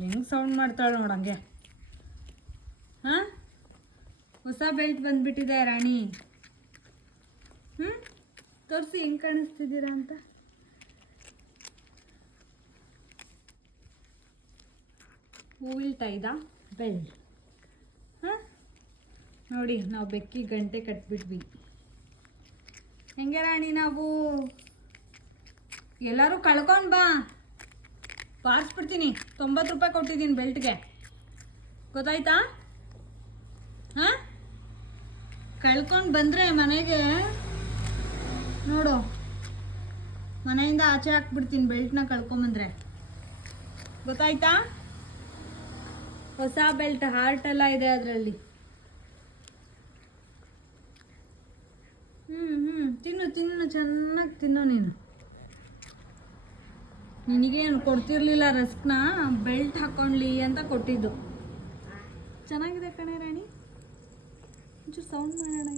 ಹೆಂಗೆ ಸೌಂಡ್ ಮಾಡ್ತಾಳೆ ನೋಡಂಗೆ. ಹಾಂ, ಹೊಸ ಬೆಲ್ಟ್ ಬಂದುಬಿಟ್ಟಿದೆ ರಾಣಿ. ತೋರಿಸಿ ಹೆಂಗೆ ಕಾಣಿಸ್ತಿದ್ದೀರಾ ಅಂತ. ಹೂವಿಲ್ ಟೈದ ಬೆಲ್ಟ್. ಹಾಂ, ನೋಡಿ ನಾವು ಬೆಕ್ಕಿ ಗಂಟೆ ಕಟ್ಬಿಟ್ವಿ. ಹೆಂಗೆ ರಾಣಿ, ನಾವು ಎಲ್ಲರೂ ಕಳ್ಕೊಂಡು ಬಾ, ಬಾರಿಸ್ಬಿಡ್ತೀನಿ. 90 ರೂಪಾಯಿ ಕೊಟ್ಟಿದ್ದೀನಿ ಬೆಲ್ಟ್ಗೆ, ಗೊತ್ತಾಯ್ತಾ? ಹಾಂ, ಕಳ್ಕೊಂಡು ಬಂದರೆ ಮನೆಗೆ ನೋಡು, ಮನೆಯಿಂದ ಆಚೆ ಹಾಕ್ಬಿಡ್ತೀನಿ ಬೆಲ್ಟ್ನ ಕಳ್ಕೊಂಬಂದ್ರೆ, ಗೊತ್ತಾಯ್ತಾ? ಹೊಸ ಬೆಲ್ಟ್ ಹಾರ್ಟ್ ಎಲ್ಲ ಇದೆ ಅದರಲ್ಲಿ. ತಿನ್ನು ತಿನ್ನು, ಚೆನ್ನಾಗಿ ತಿನ್ನು. ನಿನಗೇನು ಕೊಡ್ತಿರ್ಲಿಲ್ಲ ರಸ್ಕ್ನ, ಬೆಲ್ಟ್ ಹಾಕ್ಕೊಳ್ಳಿ ಅಂತ ಕೊಟ್ಟಿದ್ದು. ಚೆನ್ನಾಗಿದೆ ಕಣೆ ರಾಣಿ. ಒಂಚೂರು ಸೌಂಡ್ ಮಾಡೋಣ.